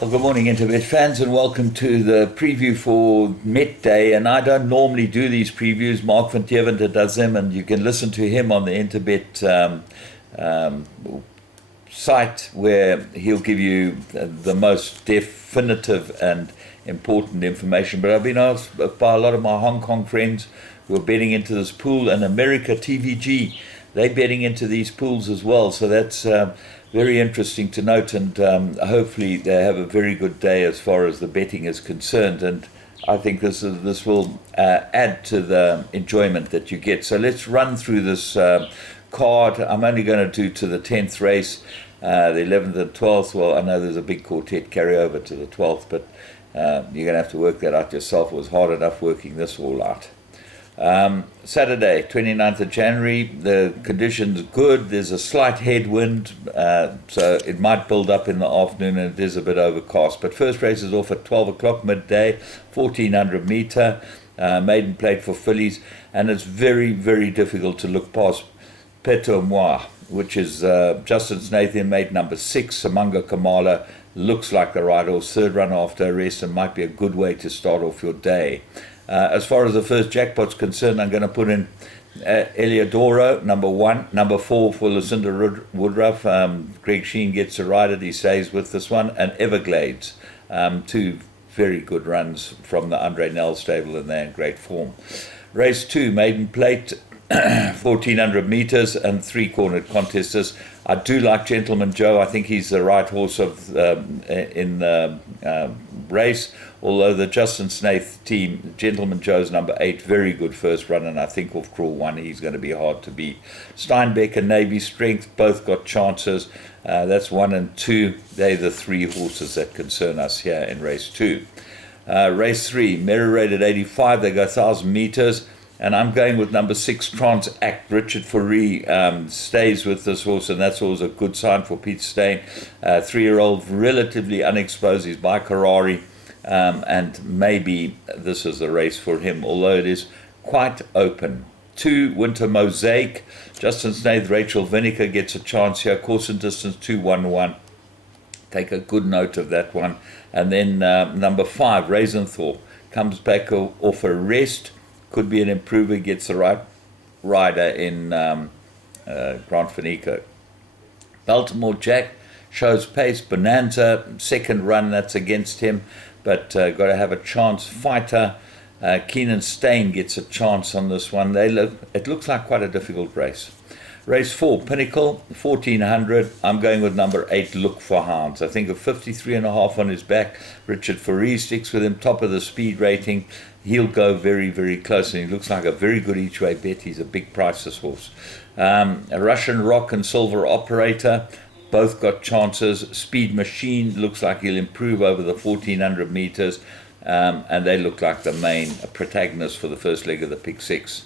Well, good morning, Interbet fans, and welcome to the preview for Met Day. And I don't normally do these previews. Mark van Teventer does them, and you can listen to him on the Interbet um, site, where he'll give you the most definitive and important information. But I've been asked by a lot of my Hong Kong friends who are betting into this pool, and America TVG, they're betting into these pools as well. So that's very interesting to note, and hopefully they have a very good day as far as the betting is concerned. And I think this will add to the enjoyment that you get. So let's run through this card. I'm only going to do to the 10th race, the 11th and 12th. Well, I know there's a big quartet carryover to the 12th, but you're going to have to work that out yourself. It was hard enough working this all out. Saturday, 29th of January, the conditions good. There's a slight headwind, so it might build up in the afternoon, and it is a bit overcast. But first race is off at 12 o'clock midday, 1400 meter, maiden plate for fillies, and it's very, very difficult to look past Peto Moi, which is Justin Snaithian, made number 6, Samanga Kamala. Looks like the right horse, third run after a rest, and might be a good way to start off your day. As far as the first jackpot's concerned, I'm going to put in Eliodoro, number 1, number 4 for Lucinda Woodruff. Greg Sheen gets a ride it, he stays with this one, and Everglades, two very good runs from the Andre Nell stable, and they're in great form. Race 2, maiden plate, 1400 meters and 3-cornered contesters. I do like Gentleman Joe. I think he's the right horse in the race, although the Justin Snaith team, Gentleman Joe's number 8, very good first run, and I think off Cruel One he's going to be hard to beat. Steinbeck and Navy Strength both got chances. That's 1 and 2. They're the 3 horses that concern us here in race 2. Race 3, Merry rated 85. They go 1,000 meters. And I'm going with number 6, Transact. Richard Fourie stays with this horse, and that's always a good sign for Pete Steyn. 3-year-old, relatively unexposed. He's by Karari, and maybe this is the race for him, although it is quite open. 2, Winter Mosaic. Justin Snaith, Rachel Vinegar gets a chance here. Course and distance 2-1-1. Take a good note of that one. And then number 5, Raisenthorpe, comes back off a rest. Could be an improver, gets the right rider in Grant Fanico. Baltimore Jack shows pace. Bonanza, second run, that's against him, but got to have a chance. Fighter, Keenan Stain gets a chance on this one. It looks like quite a difficult race. Race 4, Pinnacle, 1400. I'm going with number 8, Look for Hounds. I think a 53.5 on his back. Richard Fourie sticks with him, top of the speed rating. He'll go very, very close, and he looks like a very good each-way bet. He's a big price, this horse. A Russian Rock and Silver Operator, both got chances. Speed Machine looks like he'll improve over the 1400 meters, and they look like the main protagonist for the first leg of the Pick 6.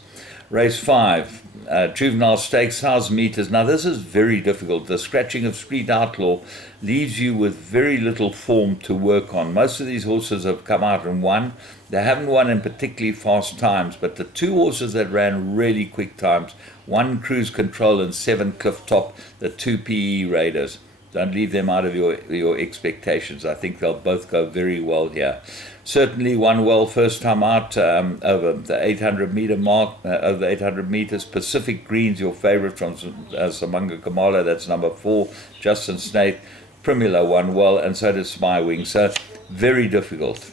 Race 5, Juvenile Stakes, 1,000 meters. Now, this is very difficult. The scratching of Street Outlaw leaves you with very little form to work on. Most of these horses have come out and won. They haven't won in particularly fast times, but the 2 horses that ran really quick times, 1 Cruise Control and 7 Cliff Top, the 2 PE Raiders. Don't leave them out of your expectations. I think they'll both go very well here. Certainly one well first time out over the 800 meter mark, over the 800 meters. Pacific Green's your favorite from Samanga Kamala. That's number 4. Justin Snaith. Primula won well, and so did Smywing. So very difficult.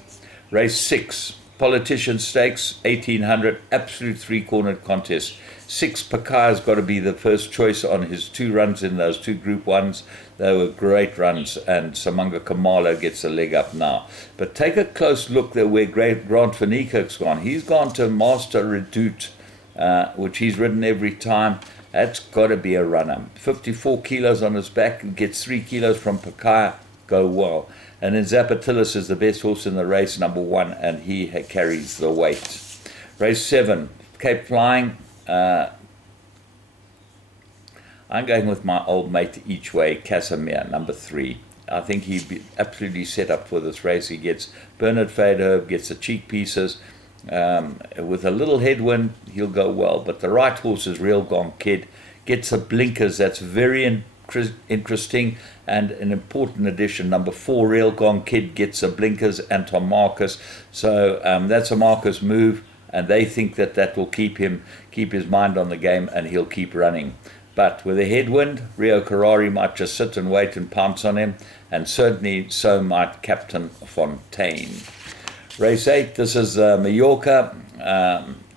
Race 6, Politician Stakes, 1800, absolute 3-cornered contest. 6, Pakaya's got to be the first choice on his 2 runs in those 2 Group 1s. They were great runs, and Samanga Kamala gets a leg up now. But take a close look there where Grant Fanico's gone. He's gone to Master Redoute, which he's ridden every time. That's got to be a runner. 54 kilos on his back, and gets 3 kilos from Pakaya, go well. And then Zapatilis is the best horse in the race, number 1, and he carries the weight. Race 7, Cape Flying. I'm going with my old mate each way, Casimir, number 3. I think he'd be absolutely set up for this race. He gets Bernard Faderherb, gets the cheek pieces. With a little headwind, he'll go well. But the right horse is Real Gone Kid. Gets the blinkers. That's very interesting, and an important addition. Number 4, Real Gone Kid gets a blinkers, Anton Marcus. So that's a Marcus move, and they think that that will keep his mind on the game, and he'll keep running. But with a headwind, Rio Carrari might just sit and wait and pounce on him, and certainly so might Captain Fontaine. Race 8, this is Mallorca,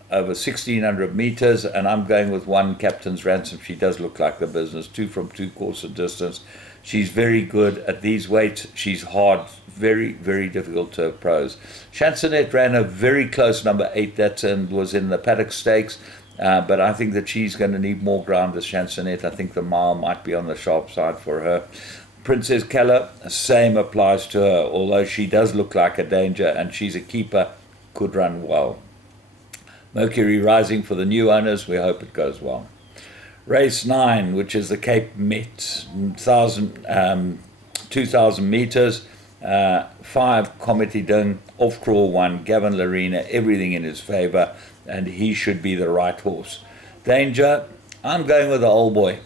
over 1,600 meters, and I'm going with 1, Captain's Ransom. She does look like the business, 2 from 2 quarters of distance. She's very good at these weights. She's hard, very, very difficult to approach. Chansonet ran a very close number 8, that was in the Paddock Stakes, but I think that she's going to need more ground as Chansonet. I think the mile might be on the sharp side for her. Princess Keller, same applies to her, although she does look like a danger, and she's a keeper, could run well. Mercury Rising for the new owners, we hope it goes well. Race 9, which is the Cape Met, 2,000 meters, 5, Comedy Dung, off crawl 1, Gavin Larena, everything in his favor, and he should be the right horse. Danger, I'm going with the old boy.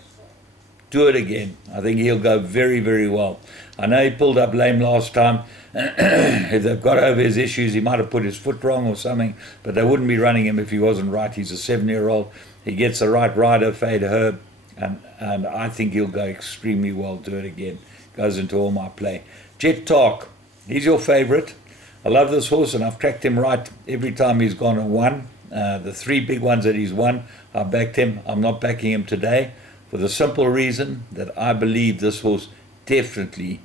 Do it again. I think he'll go very, very well. I know he pulled up lame last time. If they've got over his issues, he might have put his foot wrong or something, but they wouldn't be running him if he wasn't right. He's a 7-year-old. He gets the right rider, Fade Herb, and I think he'll go extremely well. Do it again. Goes into all my play. Jet Talk, he's your favorite. I love this horse, and I've tracked him right every time he's gone and won. The 3 big ones that he's won, I backed him. I'm not backing him today for the simple reason that I believe this horse definitely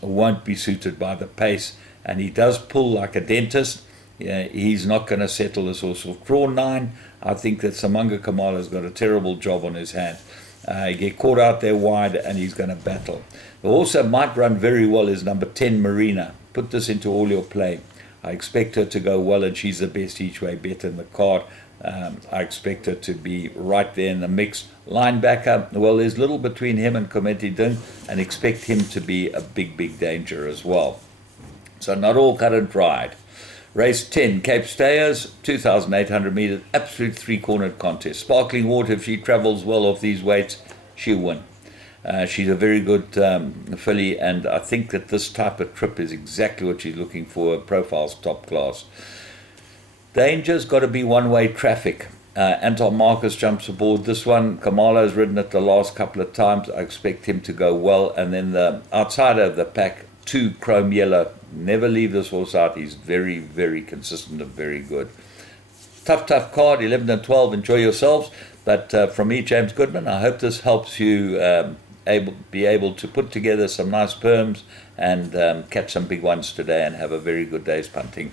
won't be suited by the pace, and he does pull like a dentist. He's not going to settle this horse. With draw 9, I think that Samanga Kamala's got a terrible job on his hands. He get caught out there wide, and he's going to battle. The horse that might run very well is number 10, Marina. Put this into all your play. I expect her to go well, and she's the best each way bet in the card. I expect her to be right there in the mix. Linebacker, well, there's little between him and Comedy Dung, and expect him to be a big, big danger as well. So not all cut and dried. Race 10, Cape Stayers, 2,800 meters, absolute 3-cornered contest. Sparkling Water, if she travels well off these weights, she'll win. She's a very good filly, and I think that this type of trip is exactly what she's looking for. Her profile's top class. Danger's got to be one-way traffic. Anton Marcus jumps aboard this one. Kamala's ridden it the last couple of times. I expect him to go well. And then the outsider of the pack, 2, Chrome Yellow. Never leave this horse out. He's very, very consistent and very good. Tough card, 11 and 12. Enjoy yourselves. But from me, James Goodman, I hope this helps you be able to put together some nice perms and catch some big ones today, and have a very good day's punting.